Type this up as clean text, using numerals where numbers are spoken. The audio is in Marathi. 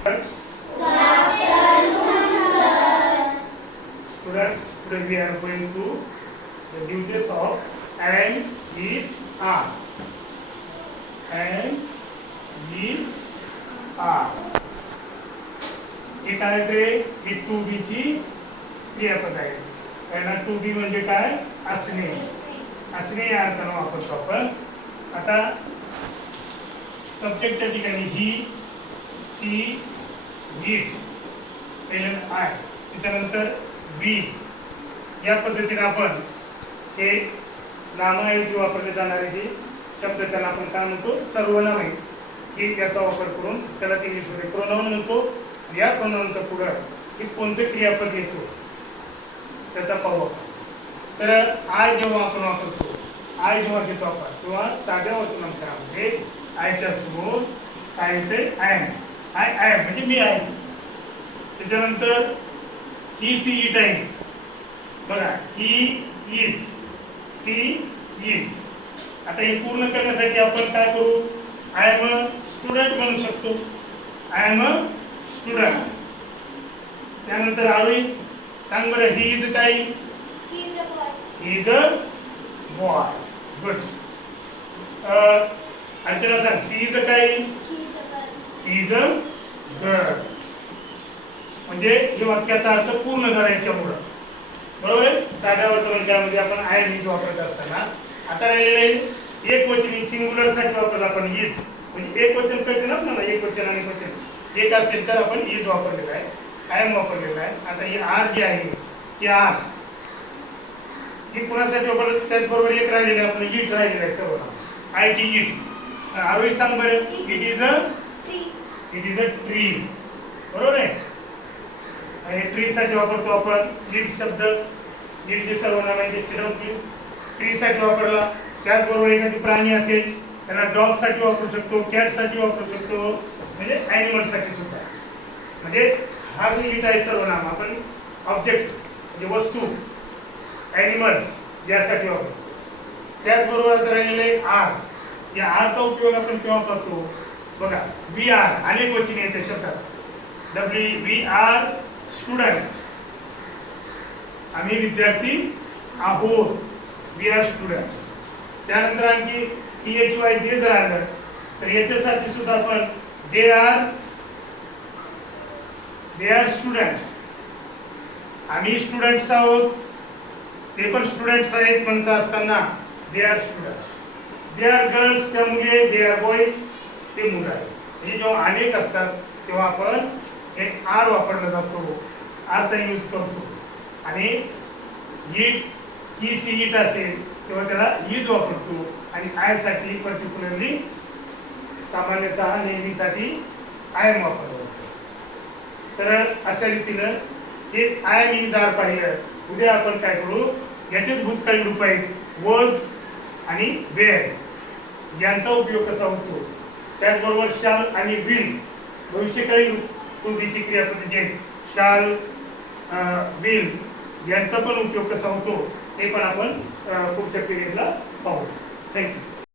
Students, today we are going to the uses of and, is, are. And, is, are. हे काय ते ही टू बी ची क्रियापद आहे. त्यांना टू बी म्हणजे काय असणे. असणे या अर्थाने वापरतो आपण. आता सब्जेक्टच्या ठिकाणी ही, सी, इट, पहिल्यांदा आय, त्याच्यानंतर वी या पद्धतीने आपण हे नामाऐवजी वापरले जाणारे जे शब्द त्याला आपण काय म्हणतो सर्वनाम आहे की याचा वापर करून त्यालाच इंग्लिशमध्ये प्रोनाउन म्हणतो. या प्रोनाउनच्या पुढे की कोणते क्रियापद येतो त्याचा पाहू आपण. तर आय जेव्हा आपण वापरतो, आय जेव्हा घेतो आपण तेव्हा साध्या वर्तमानकाळामध्ये आयच्या समोर काय येते आय एम. आय एम म्हणजे मी आहे. त्याच्यानंतर ही, सी, इट आहे बघा. He is, she is. आता हे पूर्ण करण्यासाठी आपण काय करू, आय एम अ स्टुडंट म्हणू शकतो. I am a student. त्यानंतर आरोही सांग बरं. ही इज काय, he is a boy. Good. Archana सांग. सी इज अ काय, सी इज अ गर्ल. म्हणजे हे वाक्याचा अर्थ पूर्ण झाला याच्यामुळं. बरोबर आहे. साध्या वर्तमानकाळामध्ये आपण आय एम इज वापरत असताना आता राहिलेले एक वचनी सिंग्युलर साठी वापरला आपण इज. म्हणजे एक वचन कळते ना आपल्याला, एक वचन आणि वचन एक असेल तर आपण इज वापरलेला आहे, आय एम वापरलेला आहे. आता ही आर जी आहे ती आर ही कुणासाठी वापरलं, त्याचबरोबर एक राहिलेलं आहे आपलं इट राहिलेलं आहे सर्व. I T it. आरोही सांग बरं. It is a tree. बरोबर आहे. आणि ट्री साठी वापरतो आपण इट शब्द. इट जे सर्वनाम आहे ते ट्री साठी वापरला. त्याचबरोबर एखादी प्राणी असेल त्याला डॉग साठी वापरू शकतो, कॅट साठी वापरू शकतो, म्हणजे ॲनिमल साठी सुद्धा. म्हणजे हा जो इट आहे सर्वनाम आपण ऑब्जेक्ट्स म्हणजे वस्तू, ॲनिमल्स यासाठी वापरतो. त्याचबरोबर आता राहिलेले आर. या आरचा उपयोग आपण केव्हा करतो बघा. वी आर अनेक वचने येते शब्दात. We are students. आम्ही विद्यार्थी आहोत. We are students. त्यानंतर आणखी PHY जे जर आलं तर याच्यासाठी सुद्धा आपण दे आर स्टुडंट्स. आम्ही स्टुडंट्स आहोत, ते पण स्टुडंट्स आहेत म्हणत असताना they are students. They are girls त्या मुली आहेत, दे आर बॉईज ते मुलं आहेत. हे जेव्हा अनेक असतात तेव्हा आपण हे आर वापरला जातो, आरचा यूज करतो. आणि इट, ही, सी, इट असेल तेव्हा त्याला इज वापरतो. आणि आय साठी पर्टिक्युलरली सामान्यतः नेहमीसाठी आय एम वापरला जातो. तर अशा रीतीनं हे आय एम इज आर पाहिलं. उद्या आपण काय करू, याचेच भूतकाळी रूप आहेत वॉज आणि वेअर यांचा उपयोग कसा होतो. त्याचबरोबर शाल आणि विल भविष्यकाळी पूर्वीची क्रियापदे जे शाल, विल यांचा पण उपयोग कसा होतो ते पण आपण पुढच्या पिरियडला पाहू. थँक्यू.